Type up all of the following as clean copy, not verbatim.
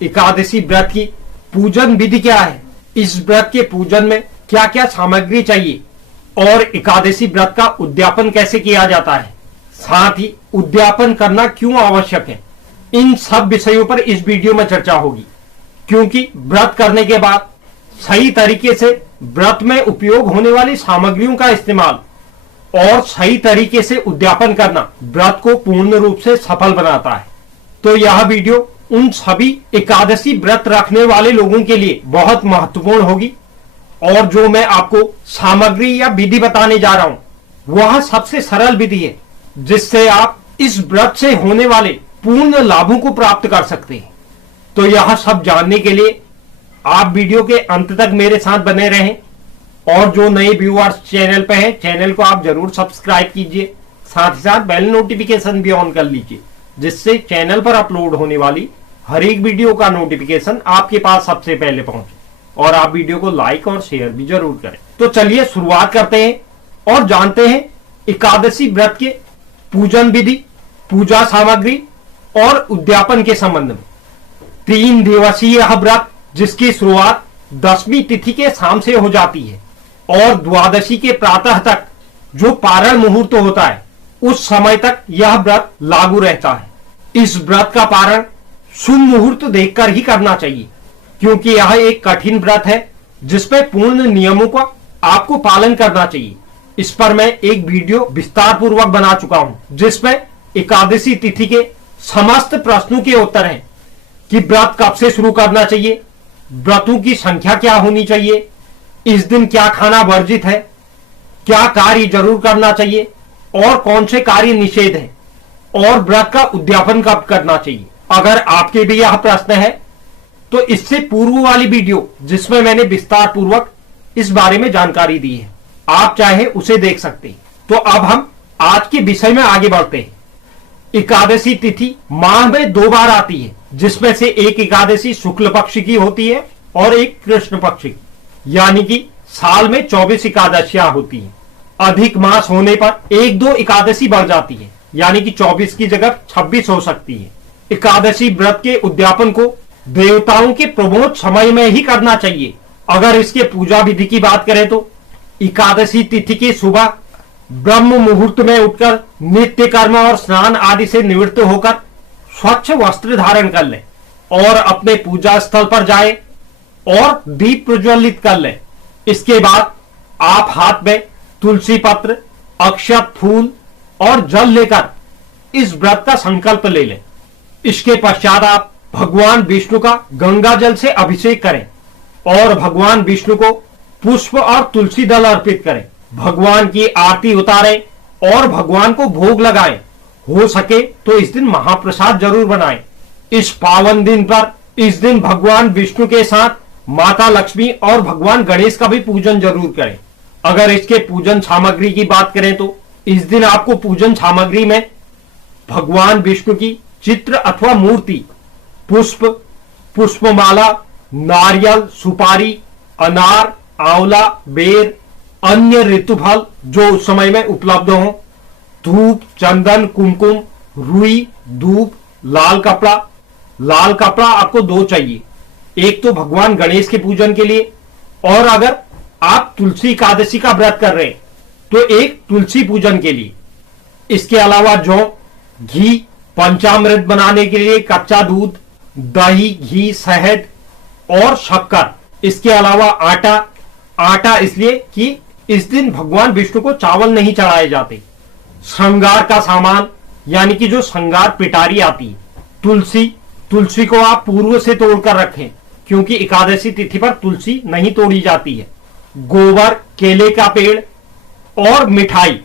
एकादशी व्रत की पूजन विधि क्या है, इस व्रत के पूजन में क्या क्या सामग्री चाहिए और एकादशी व्रत का उद्यापन कैसे किया जाता है, साथ ही उद्यापन करना क्यों आवश्यक है, इन सब विषयों पर इस वीडियो में चर्चा होगी। क्योंकि व्रत करने के बाद सही तरीके से व्रत में उपयोग होने वाली सामग्रियों का इस्तेमाल और सही तरीके से उद्यापन करना व्रत को पूर्ण रूप से सफल बनाता है। तो यह वीडियो उन सभी एकादशी व्रत रखने वाले लोगों के लिए बहुत महत्वपूर्ण होगी और जो मैं आपको सामग्री या विधि बताने जा रहा हूं वह सबसे सरल विधि है जिससे आप इस व्रत से होने वाले पूर्ण लाभों को प्राप्त कर सकते हैं। तो यह सब जानने के लिए आप वीडियो के अंत तक मेरे साथ बने रहें और जो नए व्यूअर्स चैनल पे हैं चैनल को आप जरूर सब्सक्राइब कीजिए, साथ ही साथ बेल नोटिफिकेशन भी ऑन कर लीजिए जिससे चैनल पर अपलोड होने वाली हर एक वीडियो का नोटिफिकेशन आपके पास सबसे पहले पहुंचे और आप वीडियो को लाइक और शेयर भी जरूर करें। तो चलिए शुरुआत करते हैं और जानते हैं एकादशी व्रत के पूजन विधि, पूजा सामग्री और उद्यापन के संबंध में। 3 दिवसीय यह व्रत जिसकी शुरुआत 10वीं तिथि के शाम से हो जाती है और द्वादशी के प्रातः तक जो पारण मुहूर्त होता है उस समय तक यह व्रत लागू रहता है। इस व्रत का पारण शुभ मुहूर्त देखकर ही करना चाहिए क्योंकि यह एक कठिन व्रत है जिसपे पूर्ण नियमों का आपको पालन करना चाहिए। इस पर मैं एक वीडियो विस्तार पूर्वक बना चुका हूं जिसपे एकादशी तिथि के समस्त प्रश्नों के उत्तर हैं कि व्रत कब से शुरू करना चाहिए, व्रतों की संख्या क्या होनी चाहिए, इस दिन क्या खाना वर्जित है, क्या कार्य जरूर करना चाहिए और कौन से कार्य निषेध है और व्रत का उद्यापन कब करना चाहिए। अगर आपके भी यह प्रश्न है तो इससे पूर्व वाली वीडियो जिसमें मैंने विस्तार पूर्वक इस बारे में जानकारी दी है आप चाहे उसे देख सकते हैं। तो अब हम आज के विषय में आगे बढ़ते हैं। एकादशी तिथि माह में 2 बार आती है जिसमें से एक एकादशी शुक्ल पक्ष की होती है और एक कृष्ण पक्ष की, यानी कि साल में 24 एकादशियां होती हैं। अधिक मास होने पर 1-2 एकादशी बढ़ जाती है यानी कि 24 की जगह 26 हो सकती है। एकादशी व्रत के उद्यापन को देवताओं के प्रबोध समय में ही करना चाहिए। अगर इसके पूजा विधि की बात करें तो एकादशी तिथि की सुबह ब्रह्म मुहूर्त में उठकर नित्य कर्म और स्नान आदि से निवृत्त होकर स्वच्छ वस्त्र धारण कर ले और अपने पूजा स्थल पर जाए और दीप प्रज्वलित कर ले। इसके बाद आप हाथ में तुलसी पत्र, अक्षत, फूल और जल लेकर इस व्रत का संकल्प ले लें। इसके पश्चात आप भगवान विष्णु का गंगा जल से अभिषेक करें और भगवान विष्णु को पुष्प और तुलसी दल अर्पित करें, भगवान की आरती उतारें और भगवान को भोग लगाएं। हो सके तो इस दिन महाप्रसाद जरूर बनाएं। इस पावन दिन पर इस दिन भगवान विष्णु के साथ माता लक्ष्मी और भगवान गणेश का भी पूजन जरूर करें। अगर इसके पूजन सामग्री की बात करें तो इस दिन आपको पूजन सामग्री में भगवान विष्णु की चित्र अथवा मूर्ति, पुष्प, पुष्पमाला, नारियल, सुपारी, अनार, आंवला, बेर, अन्य ऋतुफल जो उस समय में उपलब्ध हो, धूप, चंदन, कुमकुम, रुई, धूप, लाल कपड़ा। लाल कपड़ा आपको 2 चाहिए, एक तो भगवान गणेश के पूजन के लिए और अगर आप तुलसी एकादशी का व्रत कर रहे हैं तो एक तुलसी पूजन के लिए। इसके अलावा जौ, घी, पंचामृत बनाने के लिए कच्चा दूध, दही, घी, शहद और शक्कर। इसके अलावा आटा इसलिए कि इस दिन भगवान विष्णु को चावल नहीं चढ़ाए जाते। श्रृंगार का सामान यानी कि जो श्रृंगार पिटारी आती है, तुलसी को आप पूर्व से तोड़कर रखें क्योंकि एकादशी तिथि पर तुलसी नहीं तोड़ी जाती है। गोबर, केले का पेड़ और मिठाई,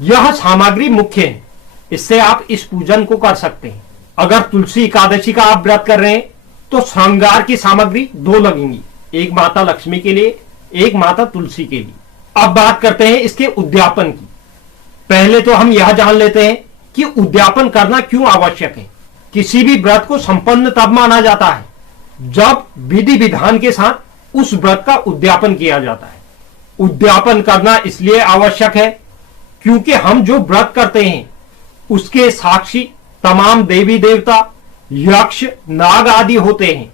यह सामग्री मुख्य है, इससे आप इस पूजन को कर सकते हैं। अगर तुलसी एकादशी का आप व्रत कर रहे हैं तो श्रृंगार की सामग्री 2 लगेंगी, एक माता लक्ष्मी के लिए, एक माता तुलसी के लिए। अब बात करते हैं इसके उद्यापन की। पहले तो हम यह जान लेते हैं कि उद्यापन करना क्यों आवश्यक है। किसी भी व्रत को संपन्न तब माना जाता है जब विधि विधान के साथ उस व्रत का उद्यापन किया जाता है। उद्यापन करना इसलिए आवश्यक है क्योंकि हम जो व्रत करते हैं उसके साक्षी तमाम देवी देवता यक्ष, नाग आदि होते हैं।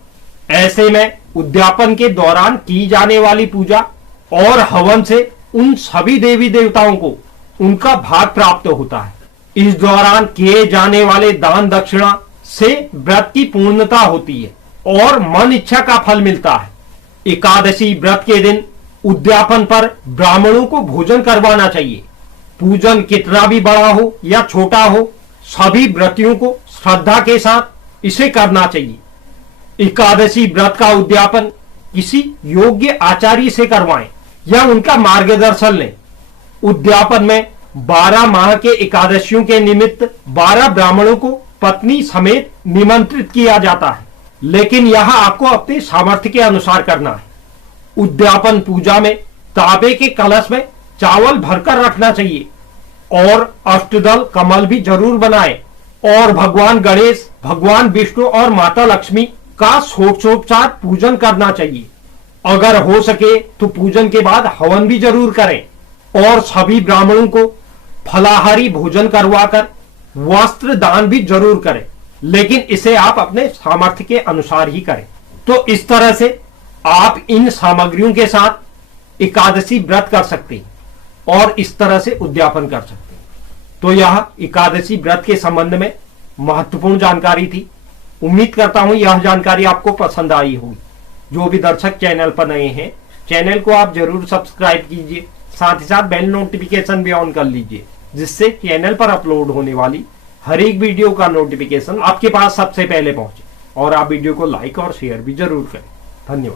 ऐसे में उद्यापन के दौरान की जाने वाली पूजा और हवन से उन सभी देवी देवताओं को उनका भाग प्राप्त होता है। इस दौरान किए जाने वाले दान दक्षिणा से व्रत की पूर्णता होती है और मन इच्छा का फल मिलता है। एकादशी व्रत के दिन उद्यापन पर ब्राह्मणों को भोजन करवाना चाहिए। पूजन कितना भी बड़ा हो या छोटा हो, सभी व्रतियों को श्रद्धा के साथ इसे करना चाहिए। एकादशी व्रत का उद्यापन किसी योग्य आचार्य से करवाएं या उनका मार्गदर्शन लें। उद्यापन में 12 माह के एकादशियों के निमित्त 12 ब्राह्मणों को पत्नी समेत निमंत्रित किया जाता है, लेकिन यह आपको अपने सामर्थ्य के अनुसार करना है। उद्यापन पूजा में तांबे के कलश में चावल भरकर रखना चाहिए और अष्टदल कमल भी जरूर बनाएं और भगवान गणेश, भगवान विष्णु और माता लक्ष्मी का षोडशोपचार पूजन करना चाहिए। अगर हो सके तो पूजन के बाद हवन भी जरूर करें और सभी ब्राह्मणों को फलाहारी भोजन करवाकर वस्त्र दान भी जरूर करें, लेकिन इसे आप अपने सामर्थ्य के अनुसार ही करें। तो इस तरह से आप इन सामग्रियों के साथ एकादशी व्रत कर सकते हैं और इस तरह से उद्यापन कर सकते हैं। तो यह एकादशी व्रत के संबंध में महत्वपूर्ण जानकारी थी। उम्मीद करता हूं यह जानकारी आपको पसंद आई होगी। जो भी दर्शक चैनल पर नए हैं, चैनल को आप जरूर सब्सक्राइब कीजिए, साथ ही साथ बेल नोटिफिकेशन भी ऑन कर लीजिए, जिससे चैनल पर अपलोड होने वाली हर एक वीडियो का नोटिफिकेशन आपके पास सबसे पहले पहुंचे। और आप वीडियो को लाइक और शेयर भी जरूर करें। धन्यवाद।